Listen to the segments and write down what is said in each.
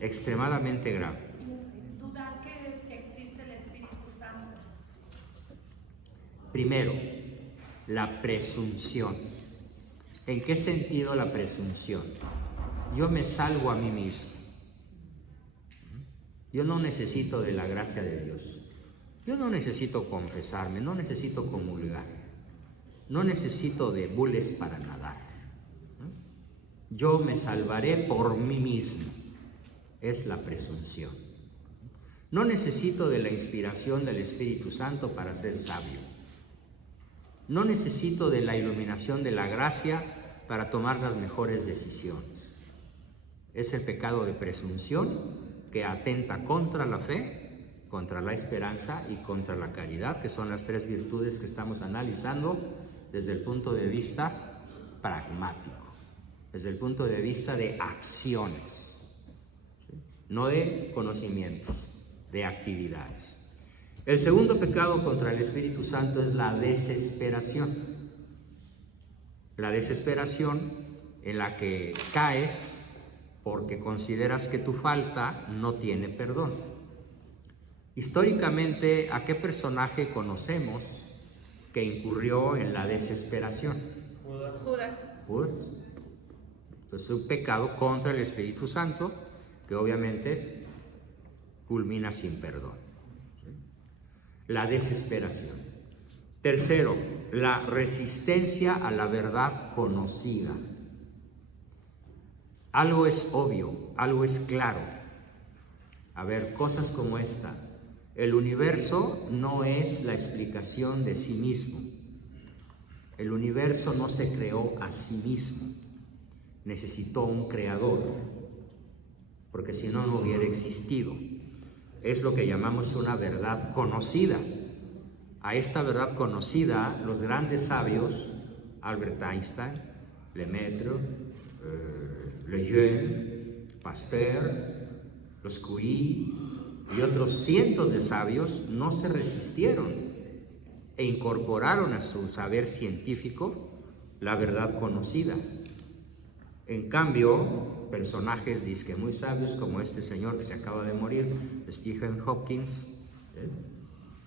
extremadamente grave. Dudar que existe el Espíritu Santo. Primero, la presunción. ¿En qué sentido la presunción? Yo me salvo a mí mismo. Yo no necesito de la gracia de Dios. Yo no necesito confesarme, no necesito comulgar. No necesito de bules para nadar. Yo me salvaré por mí mismo. Es la presunción. No necesito de la inspiración del Espíritu Santo para ser sabio. No necesito de la iluminación de la gracia para tomar las mejores decisiones. Es el pecado de presunción que atenta contra la fe, contra la esperanza y contra la caridad, que son las tres virtudes que estamos analizando desde el punto de vista pragmático, desde el punto de vista de acciones, ¿sí? No de conocimientos, de actividades. El segundo pecado contra el Espíritu Santo es la desesperación. La desesperación en la que caes porque consideras que tu falta no tiene perdón. Históricamente, ¿a qué personaje conocemos que incurrió en la desesperación? Judas. Judas. Es un pecado contra el Espíritu Santo que obviamente culmina sin perdón. La desesperación. Tercero, la resistencia a la verdad conocida. Algo es obvio, algo es claro. A ver, cosas como esta. El universo no es la explicación de sí mismo. El universo no se creó a sí mismo. Necesitó un creador, porque si no, no hubiera existido. Es lo que llamamos una verdad conocida. A esta verdad conocida, los grandes sabios, Albert Einstein, Lemaitre, Lejeune, Pasteur, los Curie y otros cientos de sabios no se resistieron e incorporaron a su saber científico la verdad conocida. En cambio, personajes disque muy sabios como este señor que se acaba de morir, Stephen Hawking,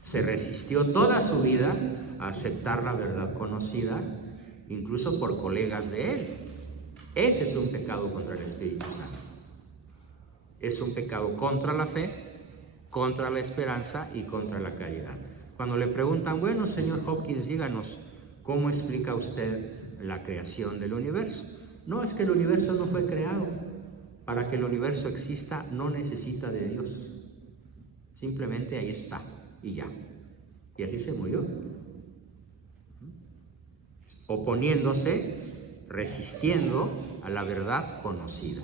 se resistió toda su vida a aceptar la verdad conocida, incluso por colegas de él. Ese es un pecado contra el Espíritu Santo. Es un pecado contra la fe, contra la esperanza y contra la caridad. Cuando le preguntan, bueno, señor Hopkins, díganos, ¿cómo explica usted la creación del universo? No, es que el universo no fue creado. Para que el universo exista no necesita de Dios. Simplemente ahí está y ya. Y así se murió. Oponiéndose, resistiendo a la verdad conocida.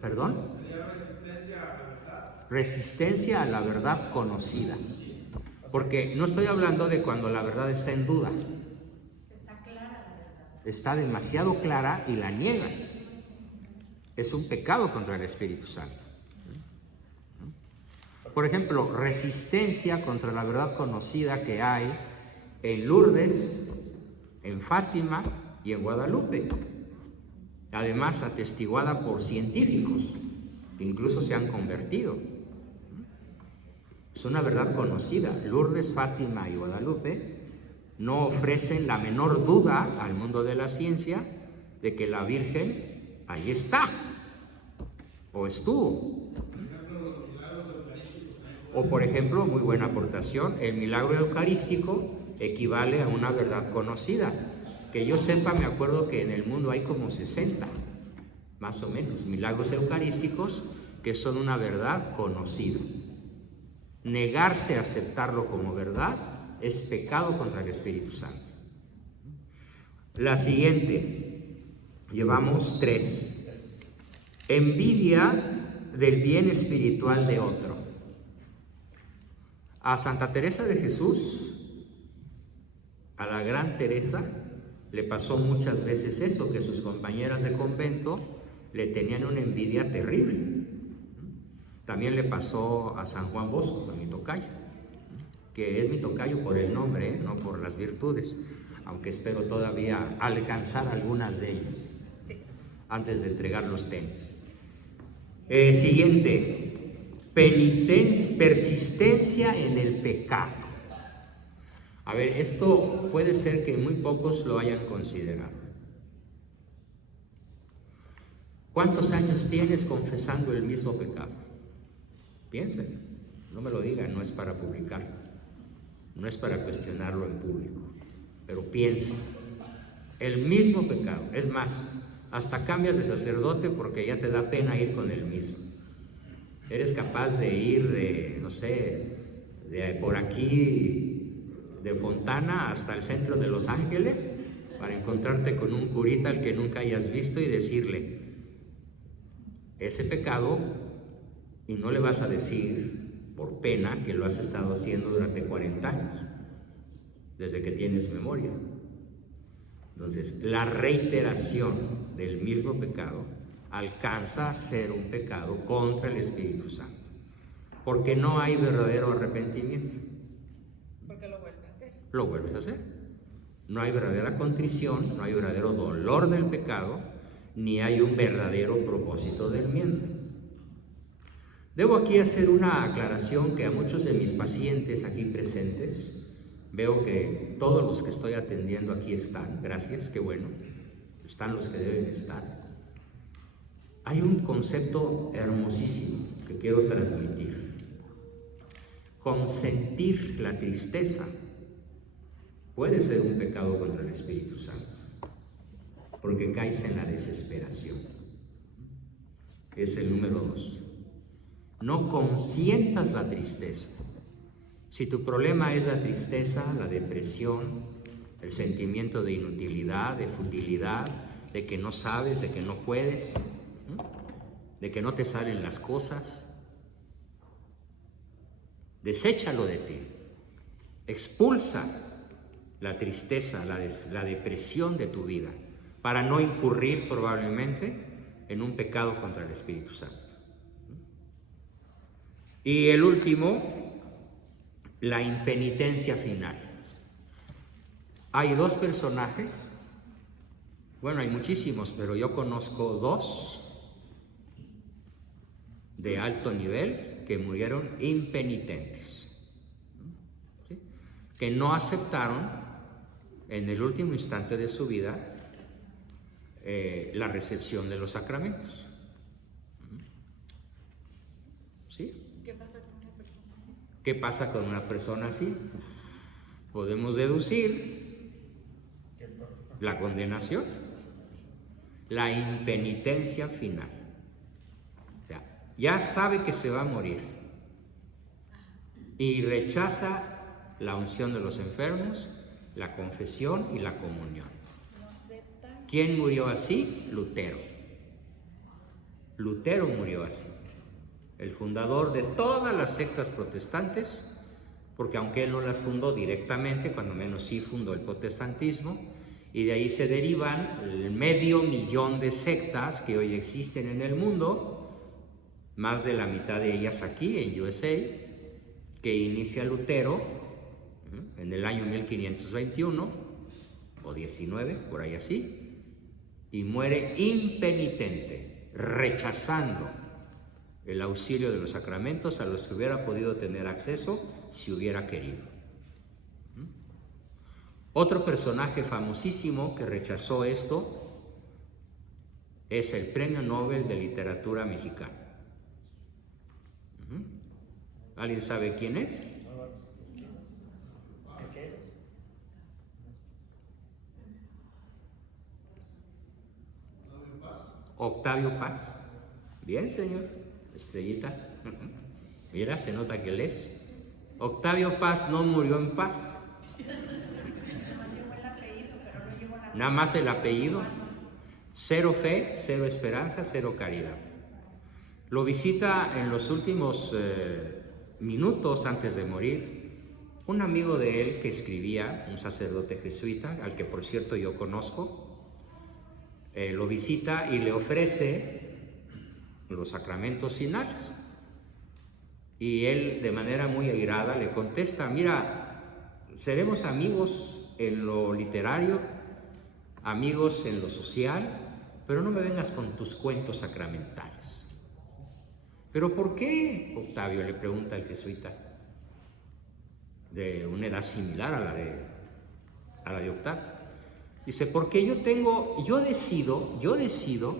¿Perdón? Sería resistencia a la verdad. Resistencia a la verdad conocida. Porque no estoy hablando de cuando la verdad está en duda. Está clara la verdad. Está demasiado clara y la niegas. Es un pecado contra el Espíritu Santo. Por ejemplo, resistencia contra la verdad conocida que hay en Lourdes, en Fátima y en Guadalupe. Además, atestiguada por científicos que incluso se han convertido. Es una verdad conocida. Lourdes, Fátima y Guadalupe no ofrecen la menor duda al mundo de la ciencia de que la Virgen ahí está o estuvo. O por ejemplo, muy buena aportación, el milagro eucarístico equivale a una verdad conocida. Que yo sepa, me acuerdo que en el mundo hay como 60, más o menos, milagros eucarísticos que son una verdad conocida. Negarse a aceptarlo como verdad es pecado contra el Espíritu Santo. La siguiente, llevamos 3. Envidia del bien espiritual de otro. A Santa Teresa de Jesús, a la gran Teresa, le pasó muchas veces eso, que sus compañeras de convento le tenían una envidia terrible. También le pasó a San Juan Bosco, a mi tocayo, que es mi tocayo por el nombre, no por las virtudes, aunque espero todavía alcanzar algunas de ellas antes de entregar los tenis. Siguiente, persistencia en el pecado. A ver, esto puede ser que muy pocos lo hayan considerado. ¿Cuántos años tienes confesando el mismo pecado? Piensen, no me lo digan, no es para publicarlo, no es para cuestionarlo en público, pero piensen, el mismo pecado. Es más, hasta cambias de sacerdote porque ya te da pena ir con el mismo. Eres capaz de ir de, no sé, de por aquí, de Fontana hasta el centro de Los Ángeles, para encontrarte con un curita al que nunca hayas visto y decirle ese pecado, y no le vas a decir por pena que lo has estado haciendo durante 40 años, desde que tienes memoria. Entonces, la reiteración del mismo pecado alcanza a ser un pecado contra el Espíritu Santo, porque no hay verdadero arrepentimiento. Porque lo vuelve a hacer. Lo vuelves a hacer. No hay verdadera contrición, no hay verdadero dolor del pecado, ni hay un verdadero propósito del miembro. Debo aquí hacer una aclaración que a muchos de mis pacientes aquí presentes, veo que todos los que estoy atendiendo aquí están, gracias, qué bueno, están los que deben estar. Hay un concepto hermosísimo que quiero transmitir. Consentir la tristeza puede ser un pecado contra el Espíritu Santo, porque caes en la desesperación. Es el número 2. No consientas la tristeza. Si tu problema es la tristeza, la depresión, el sentimiento de inutilidad, de futilidad, de que no sabes, de que no puedes, de que no te salen las cosas, deséchalo de ti. Expulsa la tristeza, la depresión de tu vida, para no incurrir probablemente en un pecado contra el Espíritu Santo. Y el último, la impenitencia final. Hay dos personajes, bueno, hay muchísimos, pero yo conozco dos de alto nivel que murieron impenitentes, ¿sí? Que no aceptaron en el último instante de su vida la recepción de los sacramentos. ¿Sí? ¿Qué pasa con una persona así? ¿Qué pasa con una persona así? Podemos deducir la condenación, la impenitencia final. O sea, ya sabe que se va a morir y rechaza la unción de los enfermos, la confesión y la comunión. ¿Quién murió así? Lutero. Lutero murió así. El fundador de todas las sectas protestantes, porque aunque él no las fundó directamente, cuando menos sí fundó el protestantismo, y de ahí se derivan el 500.000 de sectas que hoy existen en el mundo, más de la mitad de ellas aquí en USA, que inicia Lutero en el año 1521 o 19, por ahí así, y muere impenitente, rechazando el auxilio de los sacramentos a los que hubiera podido tener acceso si hubiera querido. Otro personaje famosísimo que rechazó esto es el Premio Nobel de Literatura mexicano. ¿Alguien sabe quién es? Octavio Paz. Bien, señor. Estrellita. Mira, se nota que lees. Octavio Paz no murió en paz. Nada más el apellido. Cero fe, cero esperanza, cero caridad. Lo visita en los últimos minutos antes de morir un amigo de él que escribía, un sacerdote jesuita, al que por cierto yo conozco. Lo visita y le ofrece los sacramentos finales. Y él, de manera muy airada, le contesta: mira, seremos amigos en lo literario, amigos en lo social, pero no me vengas con tus cuentos sacramentales. ¿Pero por qué, Octavio?, le pregunta el jesuita, de una edad similar a la de Octavio. Dice, porque yo decido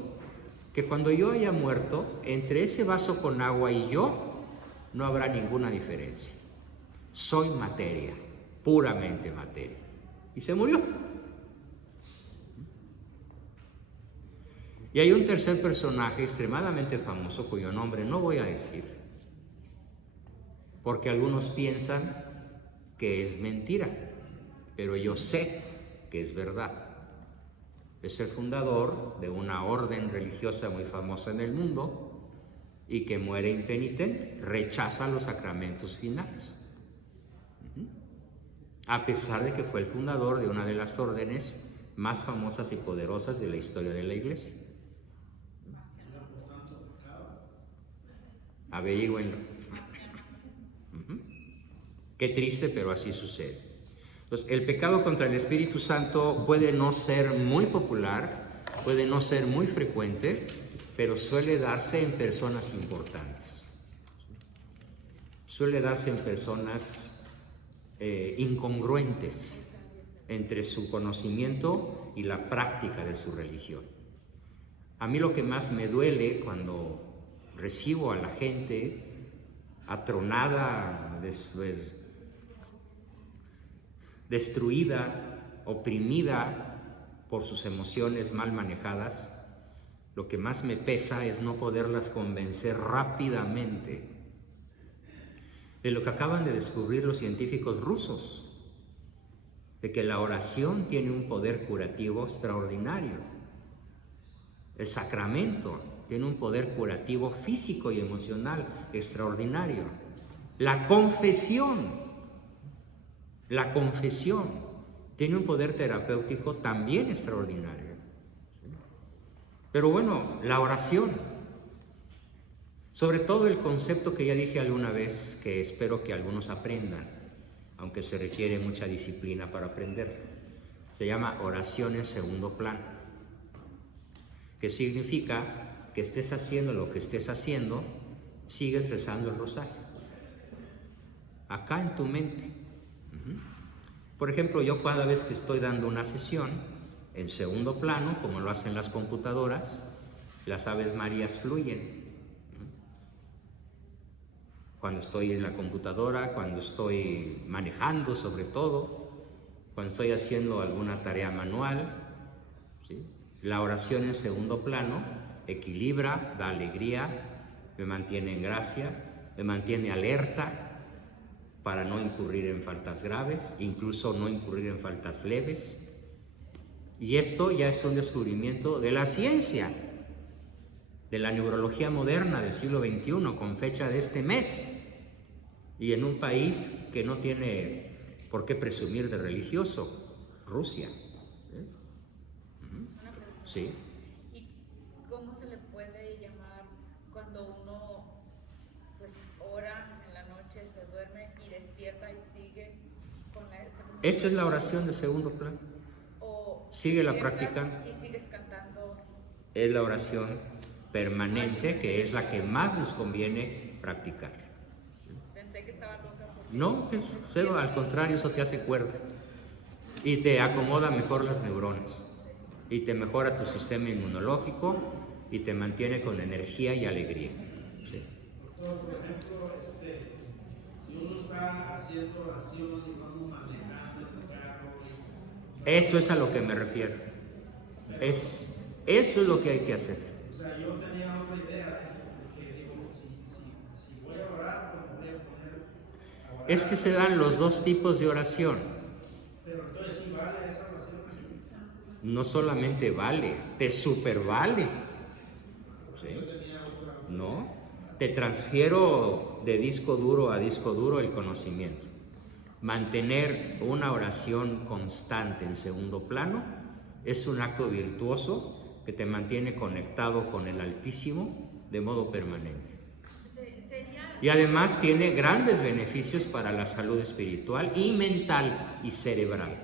que cuando yo haya muerto, entre ese vaso con agua y yo, no habrá ninguna diferencia. Soy materia, puramente materia. Y se murió. Y hay un tercer personaje extremadamente famoso, cuyo nombre no voy a decir, porque algunos piensan que es mentira, pero yo sé que es verdad. Es el fundador de una orden religiosa muy famosa en el mundo y que muere impenitente, rechaza los sacramentos finales. A pesar de que fue el fundador de una de las órdenes más famosas y poderosas de la historia de la Iglesia. Averigüenlo. Qué triste, pero así sucede. Entonces, el pecado contra el Espíritu Santo puede no ser muy popular, puede no ser muy frecuente, pero suele darse en personas importantes. Suele darse en personas incongruentes entre su conocimiento y la práctica de su religión. A mí lo que más me duele cuando recibo a la gente atronada, destruida, oprimida por sus emociones mal manejadas, lo que más me pesa es no poderlas convencer rápidamente de lo que acaban de descubrir los científicos rusos, de que la oración tiene un poder curativo extraordinario. El sacramento tiene un poder curativo físico y emocional extraordinario. La confesión tiene un poder terapéutico también extraordinario. Pero bueno, la oración, sobre todo el concepto que ya dije alguna vez, que espero que algunos aprendan, aunque se requiere mucha disciplina para aprender, se llama oración en segundo plano, que significa que estés haciendo lo que estés haciendo, sigues rezando el rosario, acá en tu mente. Por ejemplo, yo cada vez que estoy dando una sesión, en segundo plano, como lo hacen las computadoras, las Aves Marías fluyen. Cuando estoy en la computadora, cuando estoy manejando sobre todo, cuando estoy haciendo alguna tarea manual, ¿sí? La oración en segundo plano equilibra, da alegría, me mantiene en gracia, me mantiene alerta para no incurrir en faltas graves, incluso no incurrir en faltas leves. Y esto ya es un descubrimiento de la ciencia, de la neurología moderna del siglo XXI, con fecha de este mes, y en un país que no tiene por qué presumir de religioso, Rusia. Sí. ¿Y cómo se le puede llamar cuando uno pues ora en la noche, se duerme y despierta y sigue con la Esa es la oración de segundo plano. Sigue la práctica. Y sigues cantando. Es la oración permanente, que es la que más nos conviene practicar. Pensé que estaba loca. No, es cero, al contrario, eso te hace cuerda y te acomoda mejor las neuronas y te mejora tu sistema inmunológico y te mantiene con energía y alegría. ¿Sí? Doctor, por ejemplo, si uno está haciendo oración y vamos manejando el carro Eso es a lo que me refiero. Eso es lo que hay que hacer. o sea, yo tenía otra idea de eso, porque digo, si voy a orar, pues me voy a poner a orar. Es que se dan los dos tipos de oración. Pero entonces, ¿sí vale esa oración así? No solamente vale, te supervale. ¿Sí? No, te transfiero de disco duro a disco duro el conocimiento. Mantener una oración constante en segundo plano es un acto virtuoso que te mantiene conectado con el Altísimo de modo permanente. Y además tiene grandes beneficios para la salud espiritual y mental y cerebral,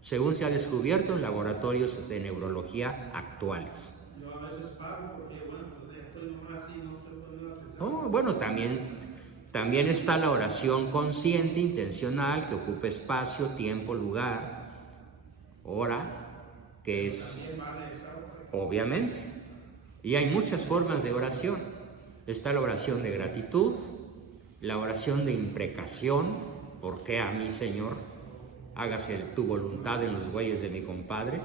según se ha descubierto en laboratorios de neurología actuales. Yo a veces paro porque, bueno, pues estoy nomás así, no estoy poniendo atención. Oh, bueno, también está la oración consciente, intencional, que ocupa espacio, tiempo, lugar, hora, que es obviamente. Y hay muchas formas de oración. Está la oración de gratitud, la oración de imprecación. ¿Por qué a mí, Señor? Hágase tu voluntad en los bueyes de mi compadre.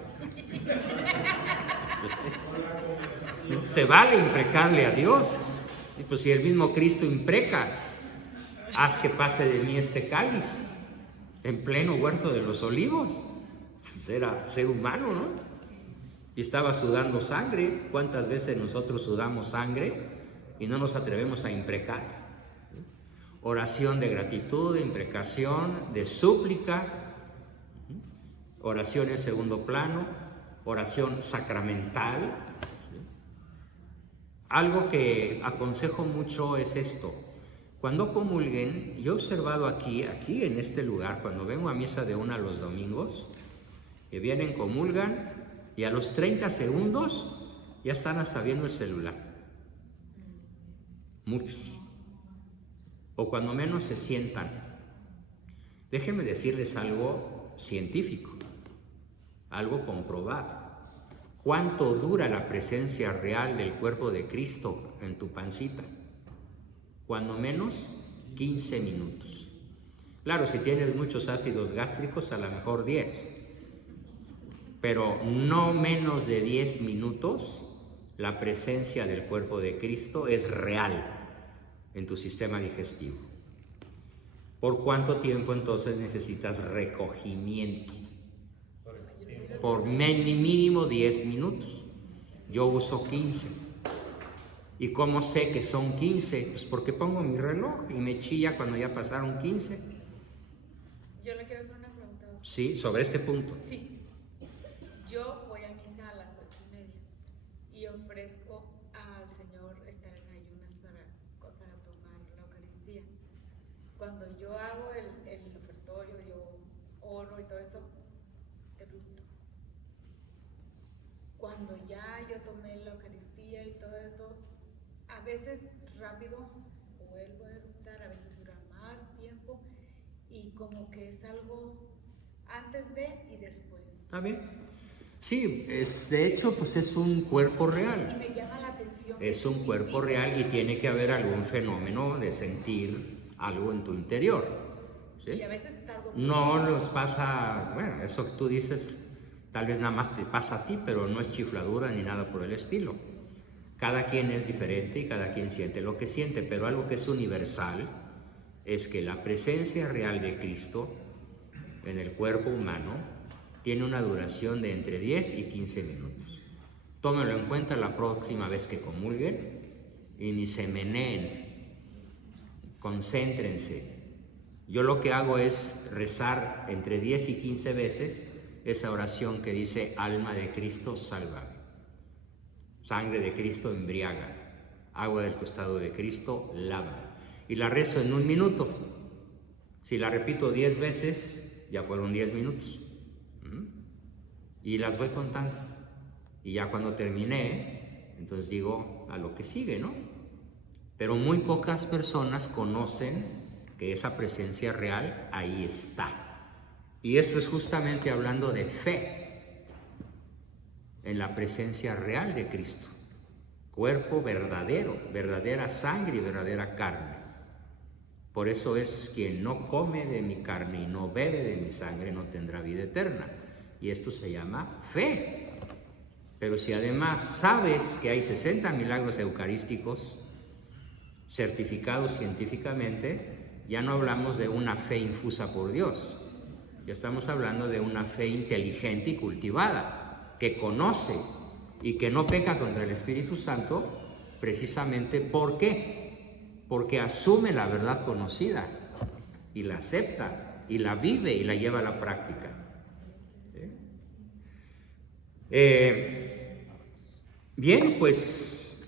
Se vale imprecarle a Dios. Y pues si el mismo Cristo impreca, haz que pase de mí este cáliz, en pleno huerto de los olivos. Pues era ser humano, ¿no? Y estaba sudando sangre. ¿Cuántas veces nosotros sudamos sangre y no nos atrevemos a imprecar? Oración de gratitud, de imprecación, de súplica, oración en segundo plano, oración sacramental. Algo que aconsejo mucho es esto. Cuando comulguen, yo he observado aquí en este lugar, cuando vengo a misa de 1 los domingos, que vienen, comulgan y a los 30 segundos ya están hasta viendo el celular. Muchos. O cuando menos se sientan. Déjenme decirles algo científico, algo comprobado. ¿Cuánto dura la presencia real del cuerpo de Cristo en tu pancita? Cuando menos 15 minutos. Claro, si tienes muchos ácidos gástricos, a lo mejor 10. Pero no menos de 10 minutos la presencia del cuerpo de Cristo es real en tu sistema digestivo. ¿Por cuánto tiempo entonces necesitas recogimiento? Por mínimo 10 minutos. Yo uso 15. ¿Y cómo sé que son 15? Pues porque pongo mi reloj y me chilla cuando ya pasaron 15. Yo le quiero hacer una pregunta. Sí, sobre este punto. Sí. Yo voy a misa a las 8:30 y ofrezco al Señor estar en ayunas para tomar la Eucaristía. Cuando yo hago el ofertorio, yo oro y todo eso, eructo. Cuando ya yo tomé la Eucaristía y todo eso, a veces rápido vuelvo a eructar, a veces dura más tiempo y como que es algo antes de y después. ¿Está bien? Sí, de hecho, pues es un cuerpo real. Y me llama la atención. Es un cuerpo real y tiene que haber algún fenómeno de sentir algo en tu interior. ¿Sí? Y a veces tardo mucho. No nos pasa, bueno, eso que tú dices, tal vez nada más te pasa a ti, pero no es chifladura ni nada por el estilo. Cada quien es diferente y cada quien siente lo que siente, pero algo que es universal es que la presencia real de Cristo en el cuerpo humano tiene una duración de entre 10 y 15 minutos. Tómenlo en cuenta la próxima vez que comulguen y ni se meneen, concéntrense. Yo lo que hago es rezar entre 10 y 15 veces esa oración que dice: alma de Cristo, sálvame. Sangre de Cristo, embriaga. Agua del costado de Cristo, lava. Y la rezo en 1 minuto. Si la repito 10 veces, ya fueron 10 minutos. Y las voy contando. Y ya cuando terminé, entonces digo a lo que sigue, ¿no? Pero muy pocas personas conocen que esa presencia real ahí está. Y esto es justamente hablando de fe en la presencia real de Cristo. Cuerpo verdadero, verdadera sangre y verdadera carne. Por eso es: quien no come de mi carne y no bebe de mi sangre no tendrá vida eterna. Y esto se llama fe. Pero si además sabes que hay 60 milagros eucarísticos certificados científicamente, ya no hablamos de una fe infusa por Dios. Ya estamos hablando de una fe inteligente y cultivada, que conoce y que no peca contra el Espíritu Santo, precisamente ¿por qué? Porque asume la verdad conocida y la acepta y la vive y la lleva a la práctica. Bien, pues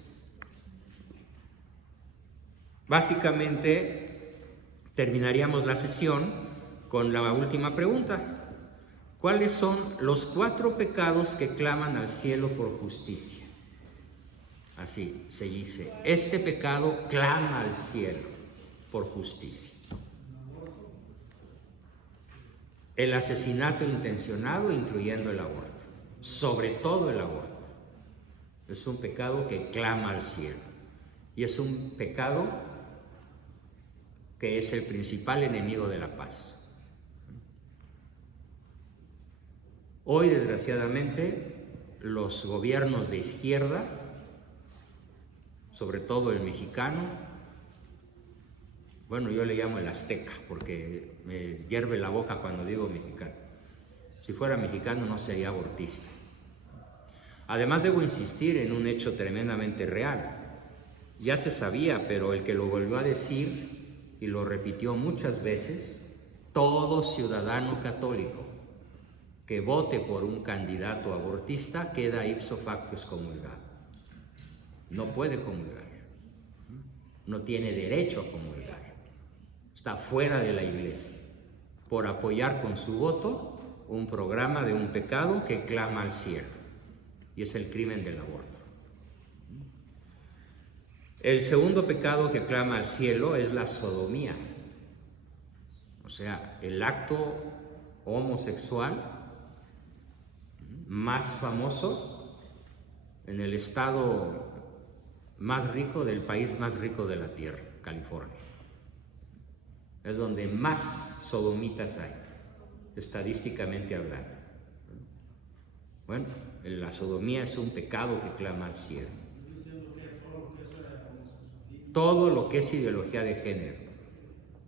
básicamente terminaríamos la sesión con la última pregunta. ¿Cuáles son los 4 pecados que claman al cielo por justicia? Así se dice, este pecado clama al cielo por justicia. El asesinato intencionado, incluyendo el aborto, sobre todo el aborto, es un pecado que clama al cielo y es un pecado que es el principal enemigo de la paz. Hoy, desgraciadamente, los gobiernos de izquierda, sobre todo el mexicano, bueno, yo le llamo el azteca porque me hierve la boca cuando digo mexicano. Si fuera mexicano no sería abortista. Además, debo insistir en un hecho tremendamente real. Ya se sabía, pero el que lo volvió a decir y lo repitió muchas veces, todo ciudadano católico que vote por un candidato abortista queda ipso facto excomulgado. No puede comulgar, no tiene derecho a comulgar, está fuera de la iglesia por apoyar con su voto un programa de un pecado que clama al cielo, y es el crimen del aborto. El segundo pecado que clama al cielo es la sodomía, o sea, el acto homosexual más famoso en el estado más rico del país más rico de la tierra, California. Es donde más sodomitas hay, estadísticamente hablando. Bueno, la sodomía es un pecado que clama al cielo. Todo lo que es ideología de género,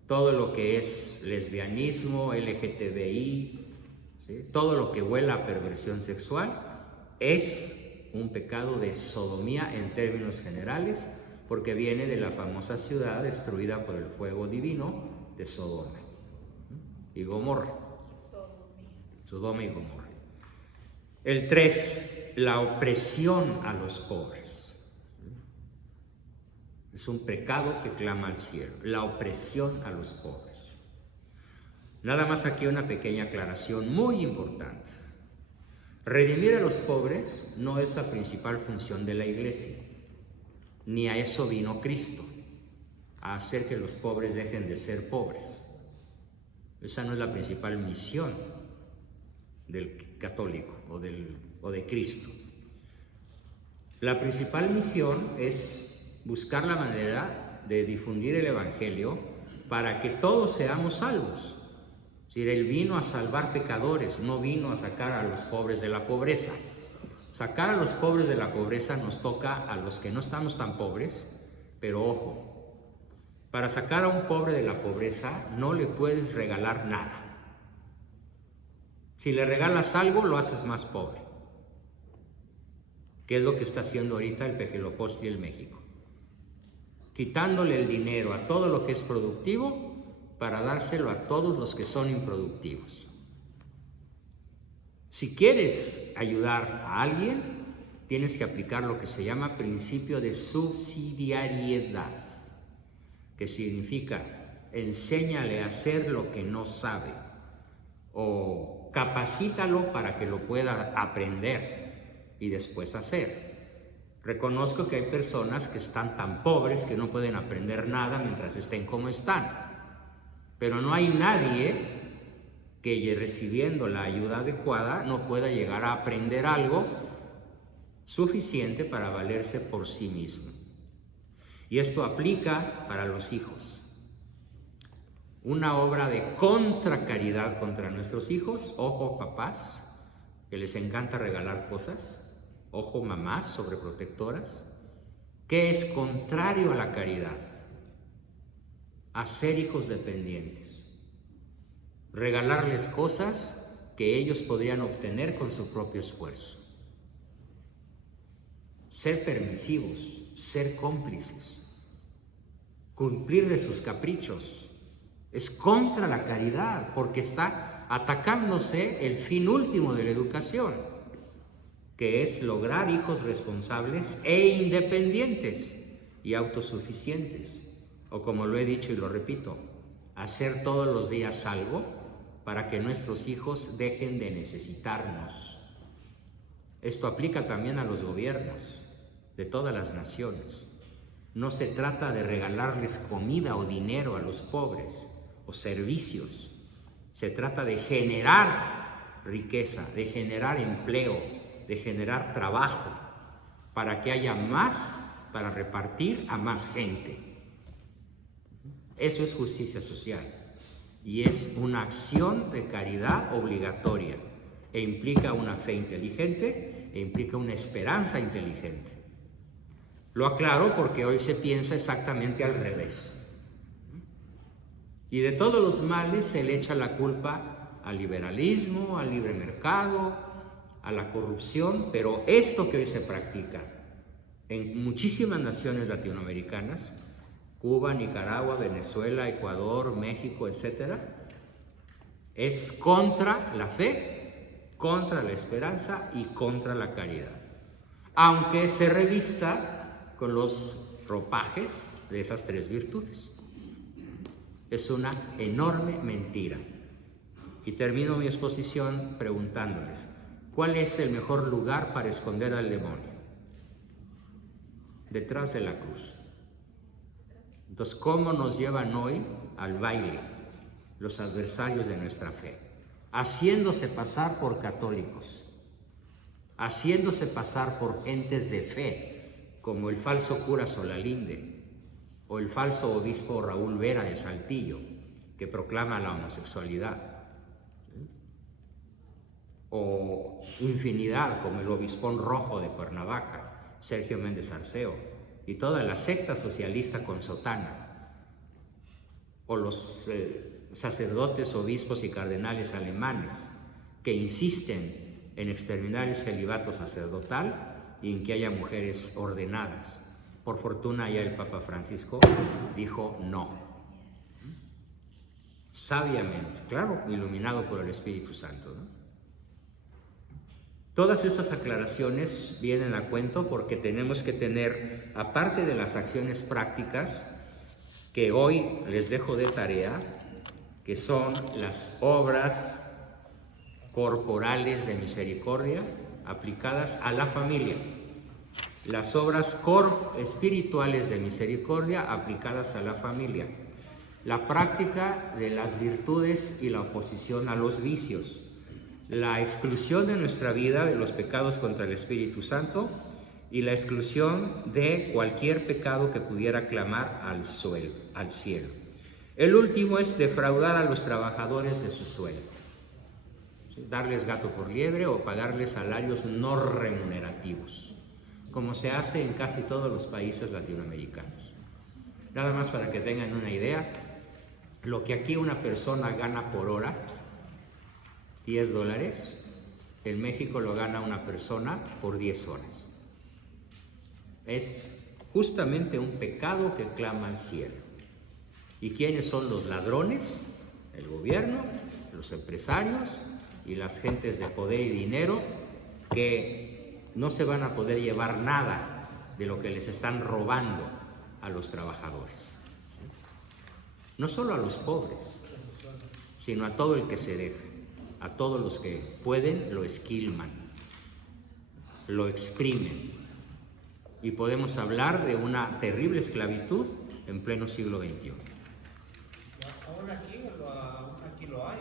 todo lo que es lesbianismo, LGTBI, ¿sí? Todo lo que huela a perversión sexual es un pecado de sodomía en términos generales, porque viene de la famosa ciudad destruida por el fuego divino de Sodoma y Gomorra. Sodoma y Gomorra. El 3, la opresión a los pobres. Es un pecado que clama al cielo, la opresión a los pobres. Nada más aquí una pequeña aclaración muy importante. Redimir a los pobres no es la principal función de la iglesia, ni a eso vino Cristo, a hacer que los pobres dejen de ser pobres. Esa no es la principal misión del católico o de Cristo. La principal misión es buscar la manera de difundir el evangelio para que todos seamos salvos. Es decir, Él vino a salvar pecadores, no vino a sacar a los pobres de la pobreza. Sacar a los pobres de la pobreza nos toca a los que no estamos tan pobres, pero ojo, para sacar a un pobre de la pobreza no le puedes regalar nada. Si le regalas algo, lo haces más pobre, que es lo que está haciendo ahorita el Pejelopóstil y el México, quitándole el dinero a todo lo que es productivo para dárselo a todos los que son improductivos. Si quieres ayudar a alguien, tienes que aplicar lo que se llama principio de subsidiariedad, que significa enséñale a hacer lo que no sabe o capacítalo para que lo pueda aprender y después hacer. Reconozco que hay personas que están tan pobres que no pueden aprender nada mientras estén como están. Pero no hay nadie que recibiendo la ayuda adecuada no pueda llegar a aprender algo suficiente para valerse por sí mismo. Y esto aplica para los hijos. Una obra de contracaridad contra nuestros hijos, ojo papás, que les encanta regalar cosas, ojo mamás sobreprotectoras, que es contrario a la caridad. A ser hijos dependientes, regalarles cosas que ellos podrían obtener con su propio esfuerzo, ser permisivos, ser cómplices, cumplirles sus caprichos, es contra la caridad porque está atacándose el fin último de la educación, que es lograr hijos responsables e independientes y autosuficientes. O como lo he dicho y lo repito, hacer todos los días algo para que nuestros hijos dejen de necesitarnos. Esto aplica también a los gobiernos. de todas las naciones. No se trata de regalarles comida o dinero a los pobres o servicios. Se trata de generar riqueza, de generar empleo, de generar trabajo, para que haya más para repartir a más gente. Eso es justicia social y es una acción de caridad obligatoria e implica una fe inteligente e implica una esperanza inteligente. Lo aclaro porque hoy se piensa exactamente al revés. Y de todos los males se le echa la culpa al liberalismo, al libre mercado, a la corrupción, pero esto que hoy se practica en muchísimas naciones latinoamericanas, Cuba, Nicaragua, Venezuela, Ecuador, México, etc., es contra la fe, contra la esperanza y contra la caridad. Aunque se revista con los ropajes de esas tres virtudes. Es una enorme mentira. Y termino mi exposición preguntándoles, ¿cuál es el mejor lugar para esconder al demonio? Detrás de la cruz. Entonces, ¿cómo nos llevan hoy al baile los adversarios de nuestra fe? Haciéndose pasar por católicos, haciéndose pasar por gentes de fe, como el falso cura Solalinde o el falso obispo Raúl Vera de Saltillo, que proclama la homosexualidad, o infinidad, como el obispón rojo de Cuernavaca, Sergio Méndez Arceo, y toda la secta socialista con sotana, o los sacerdotes, obispos y cardenales alemanes que insisten en exterminar el celibato sacerdotal y en que haya mujeres ordenadas. Por fortuna ya el Papa Francisco dijo no, sabiamente, claro, iluminado por el Espíritu Santo, ¿no? Todas estas aclaraciones vienen a cuento porque tenemos que tener, aparte de las acciones prácticas que hoy les dejo de tarea, que son las obras corporales de misericordia aplicadas a la familia, las obras espirituales de misericordia aplicadas a la familia, la práctica de las virtudes y la oposición a los vicios, la exclusión de nuestra vida de los pecados contra el Espíritu Santo y la exclusión de cualquier pecado que pudiera clamar al cielo. El último es defraudar a los trabajadores de su sueldo, ¿sí? Darles gato por liebre o pagarles salarios no remunerativos, como se hace en casi todos los países latinoamericanos. Nada más para que tengan una idea, lo que aquí una persona gana por hora, $10, en México lo gana una persona por 10 horas. Es justamente un pecado que clama al cielo. ¿Y quiénes son los ladrones? El gobierno, los empresarios y las gentes de poder y dinero que no se van a poder llevar nada de lo que les están robando a los trabajadores. No solo a los pobres, sino a todo el que se deja. A todos los que pueden lo esquilman, lo exprimen. Y podemos hablar de una terrible esclavitud en pleno siglo XXI. Aún aquí lo hay.